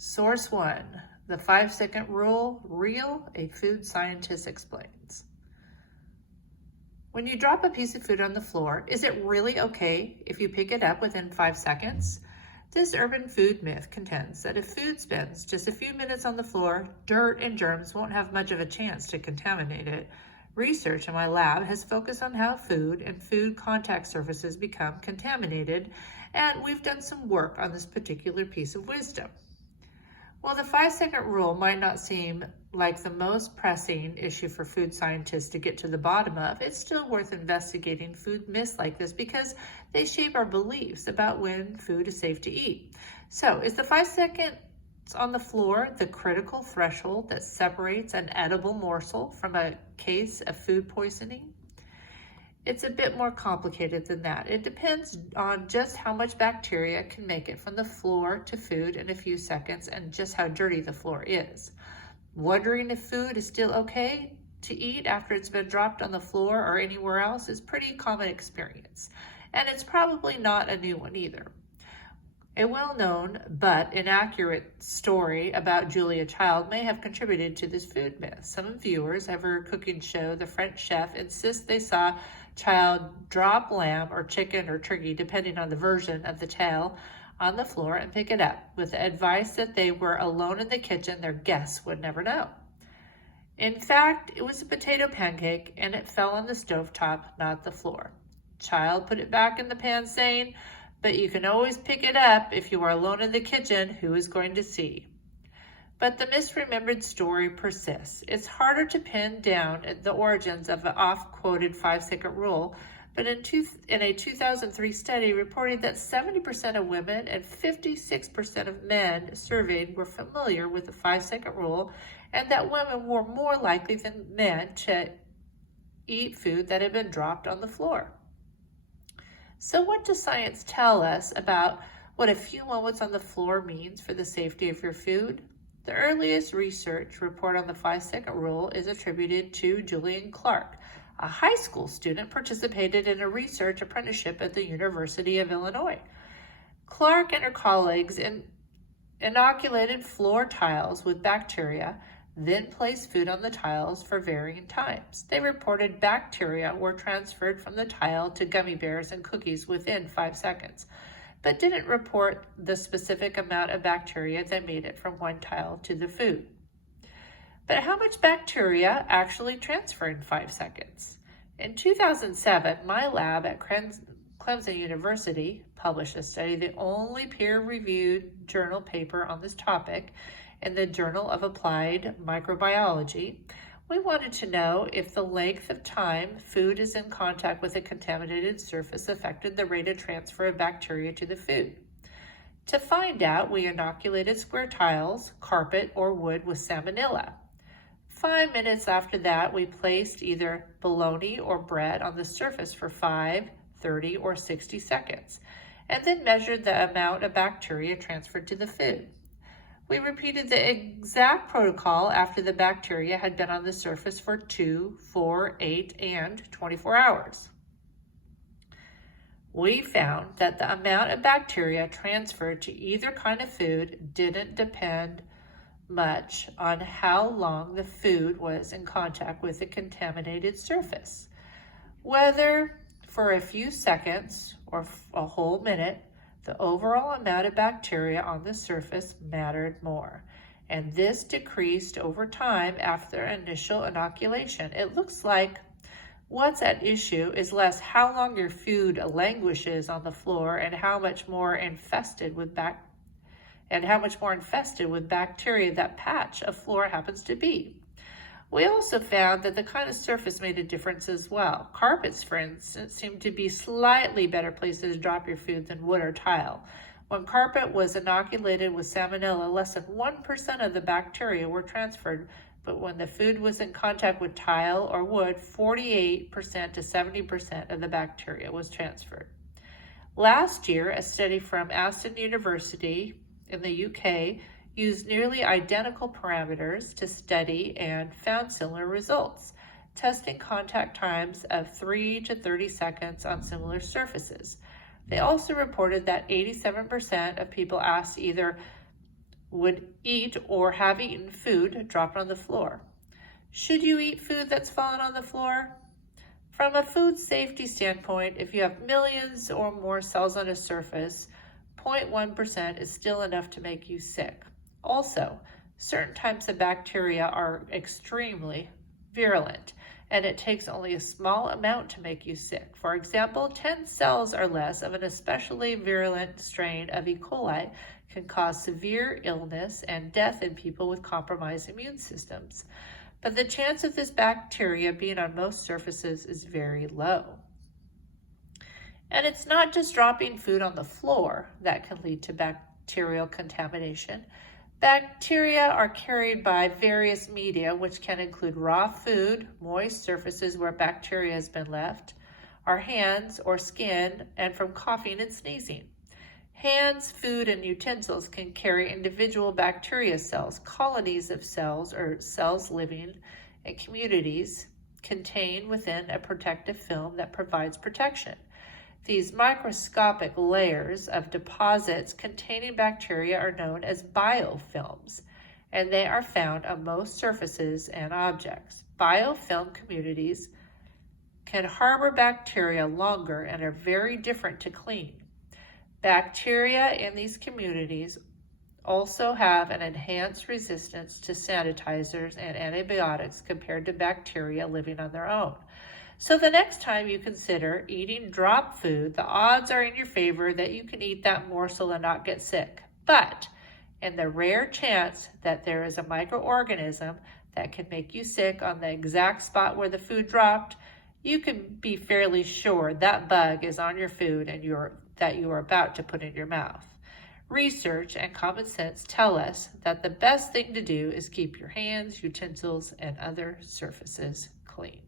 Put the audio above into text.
Source 1, the 5-second rule, real, a food scientist explains. When you drop a piece of food on the floor, is it really okay if you pick it up within 5 seconds? This urban food myth contends that if food spends just a few minutes on the floor, dirt and germs won't have much of a chance to contaminate it. Research in my lab has focused on how food and food contact surfaces become contaminated, and we've done some work on this particular piece of wisdom. While the 5-second rule might not seem like the most pressing issue for food scientists to get to the bottom of, it's still worth investigating food myths like this because they shape our beliefs about when food is safe to eat. So, is the 5 seconds on the floor the critical threshold that separates an edible morsel from a case of food poisoning? It's a bit more complicated than that. It depends on just how much bacteria can make it from the floor to food in a few seconds and just how dirty the floor is. Wondering if food is still okay to eat after it's been dropped on the floor or anywhere else is pretty common experience. And it's probably not a new one either. A well-known but inaccurate story about Julia Child may have contributed to this food myth. Some viewers of her cooking show, The French Chef, insist they saw Child drop lamb or chicken or turkey, depending on the version of the tale, on the floor and pick it up, with the advice that they were alone in the kitchen, their guests would never know. In fact, it was a potato pancake and it fell on the stovetop, not the floor. Child put it back in the pan saying, "But you can always pick it up if you are alone in the kitchen, who is going to see?" But the misremembered story persists. It's harder to pin down the origins of the oft-quoted 5-second rule, but in a 2003 study reported that 70% of women and 56% of men surveyed were familiar with the 5-second rule, and that women were more likely than men to eat food that had been dropped on the floor. So what does science tell us about what a few moments on the floor means for the safety of your food? The earliest research report on the 5-second rule is attributed to Julian Clark. A high school student participated in a research apprenticeship at the University of Illinois. Clark and her colleagues inoculated floor tiles with bacteria, then placed food on the tiles for varying times. They reported bacteria were transferred from the tile to gummy bears and cookies within 5 seconds, but didn't report the specific amount of bacteria that made it from one tile to the food. But how much bacteria actually transfer in 5 seconds? In 2007, my lab at Clemson University published a study, the only peer-reviewed journal paper on this topic in the Journal of Applied Microbiology. We wanted to know if the length of time food is in contact with a contaminated surface affected the rate of transfer of bacteria to the food. To find out, we inoculated square tiles, carpet, or wood with salmonella. 5 minutes after that, we placed either bologna or bread on the surface for 5, 30, or 60 seconds, and then measured the amount of bacteria transferred to the food. We repeated the exact protocol after the bacteria had been on the surface for 2, 4, 8, and 24 hours. We found that the amount of bacteria transferred to either kind of food didn't depend much on how long the food was in contact with the contaminated surface. Whether for a few seconds or a whole minute, the overall amount of bacteria on the surface mattered more, and this decreased over time after initial inoculation. It looks like what's at issue is less how long your food languishes on the floor and how much more infested with bacteria that patch of floor happens to be. We also found that the kind of surface made a difference as well. Carpets, for instance, seem to be slightly better places to drop your food than wood or tile. When carpet was inoculated with salmonella, less than 1% of the bacteria were transferred, but when the food was in contact with tile or wood, 48% to 70% of the bacteria was transferred. Last year, a study from Aston University in the UK used nearly identical parameters to study and found similar results, testing contact times of 3 to 30 seconds on similar surfaces. They also reported that 87% of people asked either would eat or have eaten food dropped on the floor. Should you eat food that's fallen on the floor? From a food safety standpoint, if you have millions or more cells on a surface, 0.1% is still enough to make you sick. Also, certain types of bacteria are extremely virulent, and it takes only a small amount to make you sick. For example, 10 cells or less of an especially virulent strain of E. coli can cause severe illness and death in people with compromised immune systems. But the chance of this bacteria being on most surfaces is very low. And it's not just dropping food on the floor that can lead to bacterial contamination. Bacteria are carried by various media, which can include raw food, moist surfaces where bacteria has been left, our hands or skin, and from coughing and sneezing. Hands, food, and utensils can carry individual bacteria cells, colonies of cells, or cells living in communities contained within a protective film that provides protection. These microscopic layers of deposits containing bacteria are known as biofilms, and they are found on most surfaces and objects. Biofilm communities can harbor bacteria longer and are very different to clean. Bacteria in these communities also have an enhanced resistance to sanitizers and antibiotics compared to bacteria living on their own. So the next time you consider eating drop food, the odds are in your favor that you can eat that morsel and not get sick. But in the rare chance that there is a microorganism that can make you sick on the exact spot where the food dropped, you can be fairly sure that bug is on your food and that you are about to put in your mouth. Research and common sense tell us that the best thing to do is keep your hands, utensils, and other surfaces clean.